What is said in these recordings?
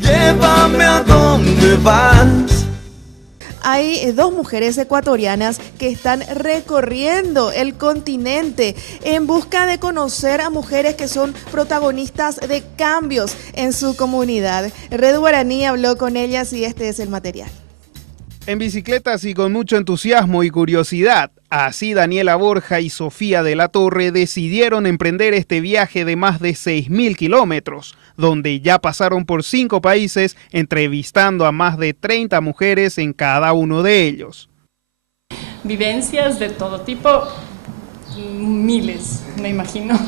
Llévame a donde vas. Hay dos mujeres ecuatorianas que están recorriendo el continente en busca de conocer a mujeres que son protagonistas de cambios en su comunidad. Red Guaraní habló con ellas y este es el material. En bicicletas y con mucho entusiasmo y curiosidad, así Daniela Borja y Sofía de la Torre decidieron emprender este viaje de más de 6.000 kilómetros, donde ya pasaron por 5 países entrevistando a más de 30 mujeres en cada uno de ellos. Vivencias de todo tipo, miles, me imagino.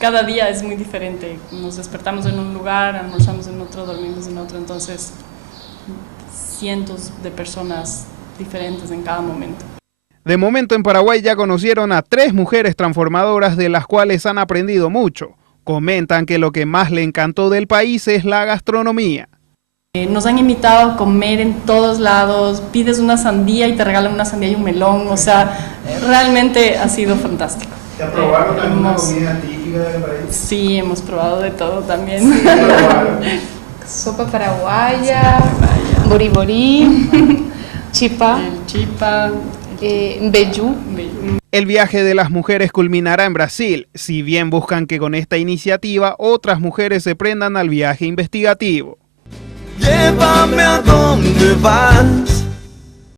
Cada día es muy diferente. Nos despertamos en un lugar, almorzamos en otro, dormimos en otro, entonces cientos de personas diferentes en cada momento. De momento en Paraguay ya conocieron a 3 mujeres transformadoras de las cuales han aprendido mucho. Comentan que lo que más le encantó del país es la gastronomía. Nos han invitado a comer en todos lados, pides una sandía y te regalan una sandía y un melón, o sea, realmente ha sido fantástico. ¿Ya probaron alguna comida típica del país? Sí, hemos probado de todo también. Sí, sopa paraguaya, boriborí, chipa, vellú. El viaje de las mujeres culminará en Brasil, si bien buscan que con esta iniciativa otras mujeres se prendan al viaje investigativo. Llévame a donde vas.